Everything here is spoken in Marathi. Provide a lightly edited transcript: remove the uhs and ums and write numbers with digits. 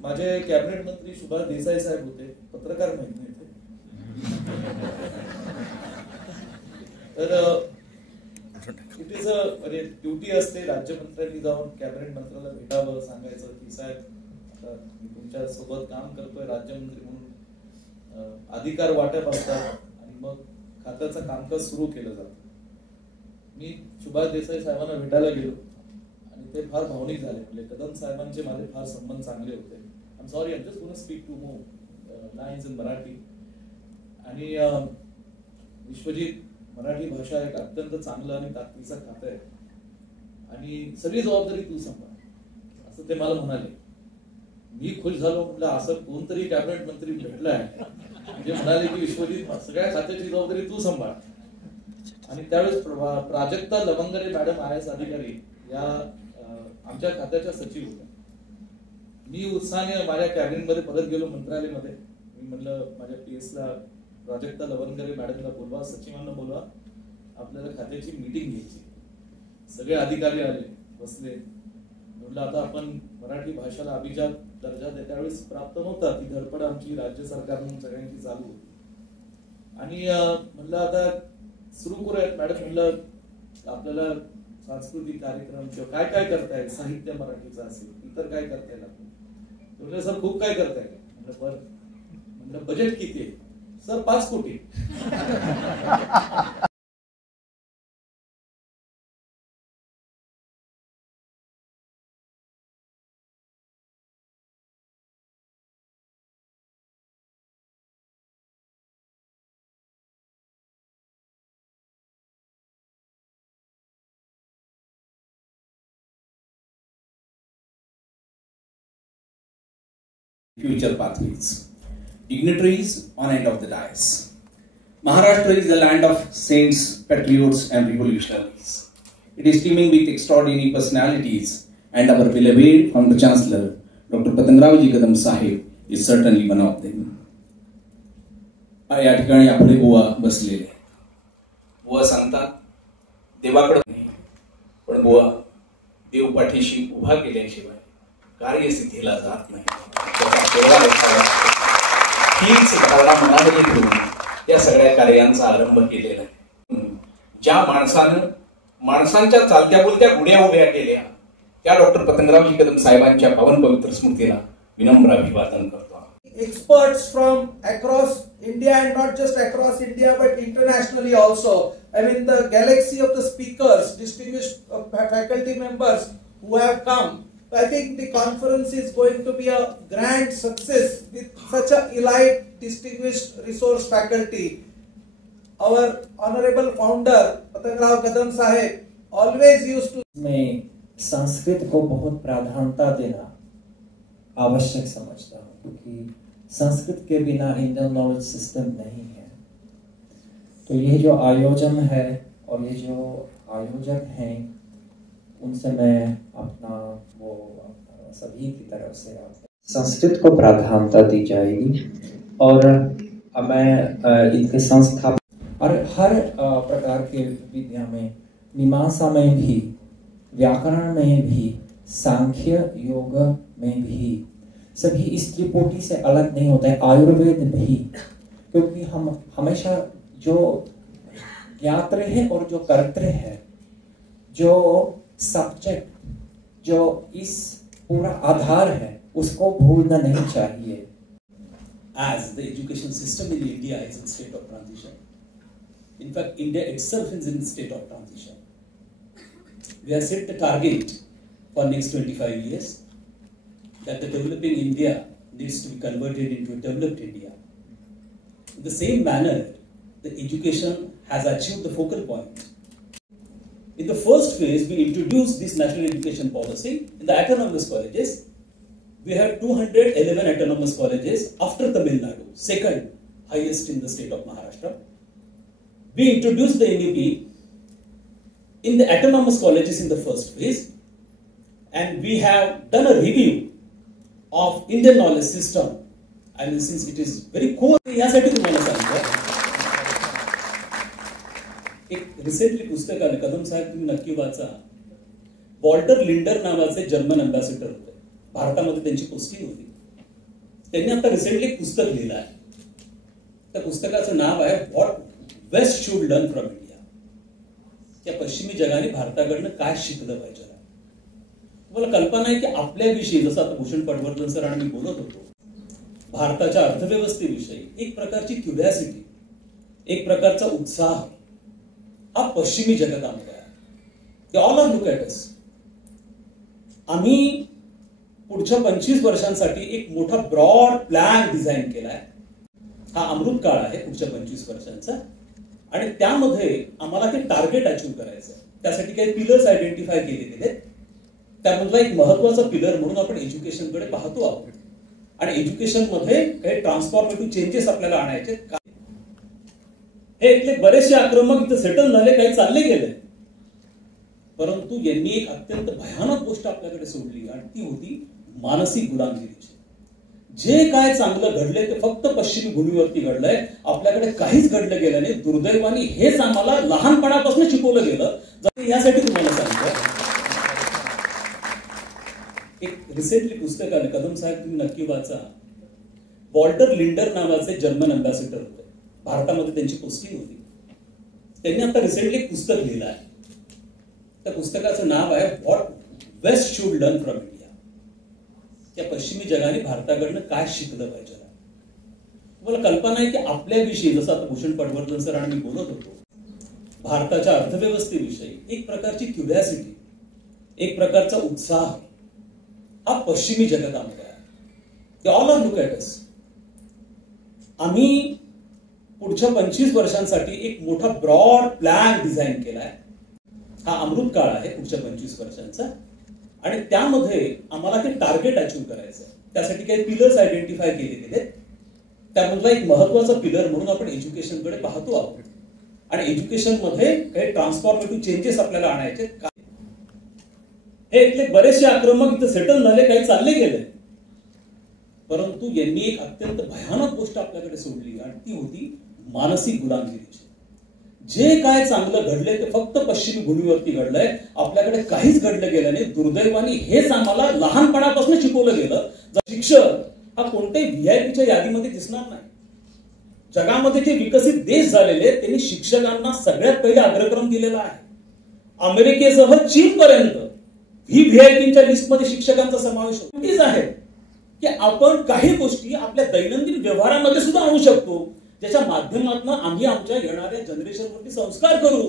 माझे कॅबिनेट मंत्री सुभाष देसाई साहेब होते, पत्रकार माहित नाही ते. तर इट इज म्हणजे ड्युटी असते, राज्यमंत्र्यांनी जाऊन कॅबिनेट मंत्र्याला भेटावं, सांगायचं की साहेब मी तुमच्या सोबत काम करतोय राज्यमंत्री म्हणून, अधिकार वाटप असतात आणि मग खात्याचं कामकाज सुरू केलं जातं. मी सुभाष देसाई साहेबांना भेटायला गेलो आणि ते फार भावनिक झाले. म्हणजे कदम साहेबांचे माझे फार संबंध चांगले होते. I am sorry, I am just gonna speak two more lines in Marathi. आणि विश्वजित, मराठी भाषा एक अत्यंत चांगलं आणि ताकदीचं खातं आहे आणि सगळी जबाबदारी तू सांभाळ, असं ते मला म्हणाले. मी खुश झालो. म्हटलं असं कोणतरी कॅबिनेट मंत्री भेटलाय म्हणजे म्हणाले की विश्वजित सगळ्या खात्याची जबाबदारी तू सांभाळ. आणि त्यावेळेस प्राजक्ता लवंगरे मॅडम IAS अधिकारी या आमच्या खात्याच्या सचिव होत्या. मी उत्साहाने माझ्या कॅबिनेटमध्ये परत गेलो मंत्रालयामध्ये. मी म्हणलं माझ्या PS ला प्राजक्ता लवंगरे मॅडमला बोलवा, सचिवांना बोलवा, आपल्याला खात्याची मीटिंग घ्यायची. सगळे अधिकारी आले, बसले. म्हणलं आता आपण मराठी भाषेला अभिजात दर्जा त्यावेळेस प्राप्त नव्हता. ती धडपड आमची राज्य सरकारकडून सगळ्यांची चालू होती. आणि म्हणलं आता सुरू करूयात. मॅडम म्हणलं आपल्याला सांस्कृतिक कार्यक्रम किंवा काय काय करतायत, साहित्य मराठीचं असेल, इतर काय करतायत आपण. म्हणलं सर खूप काय करताय. म्हणलं बरं, म्हणलं बजेट किती आहे. सर 5 कोटी. Future pathways. Dignitaries on end of the dais. Maharashtra is the land of saints, patriots and revolutionaries. It is teeming with extraordinary personalities and our beloved Honorable Chancellor Dr. Patangravji Kadam Sahib is certainly one of them. या ठिकाणी आपले बुवा बसलेले. बुवा सांगतात देवाकडे नाही, पण बुवा देव पाठीशी उभा केल्याशिवाय कार्यसिद्धीला जात नाही. हीच भावना मनामध्ये घेऊन या सगळ्या कार्यांचा आरंभ केलेला आहे. ज्या माणसानं माणसांच्या चालत्या बोलत्या गुड्या उभ्या केल्या त्या डॉक्टर पतंगरावजी कदम साहेबांच्या पावन पवित्र स्मृतीला विनम्र अभिवादन करतो. Experts from across India, and not just across India but internationally also. I mean the galaxy of the speakers, distinguished faculty members who have come. I think the conference is going to be a grand success with such a elite, distinguished resource faculty. Our honorable founder, Patangrav Kadam Sahib, always used to. मैं संस्कृत को बहुत प्राधान्यता देना आवश्यक समझता हूँ, क्योंकि संस्कृत के बिना इंडियन नॉलेज सिस्टम नहीं है. तो ये जो आयोजन है और ये जो आयोजक हैं उनसे मैं अपना वो सभी की तरफ से संस्कृत को प्राधान्यता दी जाएगी. और मैं इनके संस्था और हर प्रकार के विद्या में, मीमांसा में भी, व्याकरण में भी, सांख्य योग में भी, सभी इस त्रिपुटी से अलग नहीं होता है. आयुर्वेद भी, क्योंकि हम हमेशा जो ज्ञात्र है और जो कर्तृ है, जो सब्जेक्ट, जो इस पूरा आधार है, उसको भूलना नहीं चाहिए. As the education system in India is in state of transition, in fact India itself is in state of transition. We have set the target for next 25 years that the developing India needs to be converted into a developed India. In the same manner, the education has achieved the focal point. In the first phase, we introduced this national education policy in the autonomous colleges. We have 211 autonomous colleges after Tamil Nadu, second highest in the state of Maharashtra. We introduced the NEP in the autonomous colleges in the first phase, and we have done a review of Indian knowledge system. And since it is very core, यासाठी तुम्हाला सांगतो. एक रिसेंटली पुस्तक आलं, कदम साहेब तुम्ही नक्की वाचा. वॉल्टर लिंडर नावाचे जर्मन अँबॅसेडर होते, भारतामध्ये त्यांची पोस्टिंग होती. त्यांनी आता रिसेंटली एक पुस्तक लिहिलं आहे. त्या पुस्तकाचं नाव आहे what West should learn from India. त्या पश्चिमी जगाने भारताकडनं काय शिकलं पाहिजे. तुम्हाला कल्पना आहे की आपल्याविषयी, जसं आता भूषण पटवर्धन सर आणि मी बोलत होतो, भारताच्या अर्थव्यवस्थेविषयी एक प्रकारची क्युरिओसिटी, एक प्रकारचा उत्साह हा पश्चिमी जगतामध्ये आहे. They all are look at us. आम्ही पुढच्या 25 वर्षांसाठी एक मोठा ब्रॉड प्लॅन डिझाईन केलाय. हा अमृत काळ आहे पुढच्या 25 वर्षांचा, आणि त्यामध्ये आम्हाला ते टार्गेट अचीव्ह करायचं आहे. त्यासाठी काही पिलर्स आयडेंटिफाय केले गेले. त्यामधला एक महत्वाचा पिलर म्हणून आपण एज्युकेशनकडे पाहतो आहोत, आणि एज्युकेशनमध्ये काही ट्रान्सफॉर्मेटिव्ह चेंजेस आपल्याला आणायचे. हे इथले बरेचसे आक्रमक इथं सेटल झाले, काही चालले गेले, परंतु यांनी एक अत्यंत भयानक गोष्ट आपल्याकडे सोडली, आणि ती होती मानसिक गुलामगिरीची. जे काय चांगलं घडलंय ते फक्त पश्चिमी भूमीवरती घडलंय. आपल्याकडे काहीच घडलं गेलं नाही. दुर्दैवाने हेच आम्हाला लहानपणापासून शिकवलं गेलं. यासाठी तुम्हाला सांगतो, एक रिसेंटली पुस्तक आलं, कदम साहेब तुम्ही नक्की वाचा. वॉल्टर लिंडर नावाचे जर्मन अँबॅसेडर होते, भारतामध्ये त्यांची पोस्टिंग होती. त्यांनी आता रिसेंटली एक पुस्तक लिहिलं आहे. त्या पुस्तकाचं नाव आहे what West should learn from India. त्या पश्चिमी जगाने भारताकडनं काय शिकलं पाहिजे. तुम्हाला कल्पना आहे की आपल्याविषयी, जसं आता भूषण पटवर्धन सर आणि मी बोलत होतो, भारताच्या अर्थव्यवस्थेविषयी एक प्रकारची क्युरिओसिटी, एक प्रकारचा उत्साह हा पश्चिमी जगतामध्ये आहे. They all are look at us. आम्ही पुढच्या 25 वर्षांसाठी एक मोठा ब्रॉड प्लॅन डिझाईन केलाय. हा अमृत काळ आहे पुढच्या 25 वर्षांचा, आणि त्यामध्ये आम्हाला ते टार्गेट अचीव्ह करायचं आहे. त्यासाठी काही पिलर्स आयडेंटिफाय केले गेले. त्यामधला एक महत्वाचा पिलर म्हणून आपण एज्युकेशनकडे पाहतो आहोत, आणि एज्युकेशनमध्ये काही ट्रान्सफॉर्मेटिव्ह चेंजेस आपल्याला आणायचे. हे इथले बरेचसे आक्रमक इथं सेटल झाले, काही चालले गेले, परंतु यांनी एक अत्यंत भयानक गोष्ट आपल्याकडे सोडली, आणि ती होती मानसिक गुलामगिरीची. जे काय चांगलं घडलंय ते फक्त पश्चिमी भूमीवरती घडलंय. आपल्याकडे काहीच घडलं गेलं नाही. दुर्दैवाने हेच आम्हाला लहानपणापासून शिकवलं गेलं. शिक्षक हा कोणत्याही व्हीआयपीच्या यादीमध्ये दिसणार नाही. जगामध्ये जे विकसित देश झालेले त्यांनी शिक्षकांना सगळ्यात पहिले अग्रक्रम दिलेला आहे. अमेरिकेसह चीन पर्यंत व्हीआयपीच्या लिस्टमध्ये शिक्षकांचा समावेश होतीच आहे की आपण काही गोष्टी आपल्या दैनंदिन व्यवहारामध्ये सुद्धा आणू शकतो, ज्याच्या माध्यमातून आम्ही आमच्या येणाऱ्या जनरेशनवरती संस्कार करू.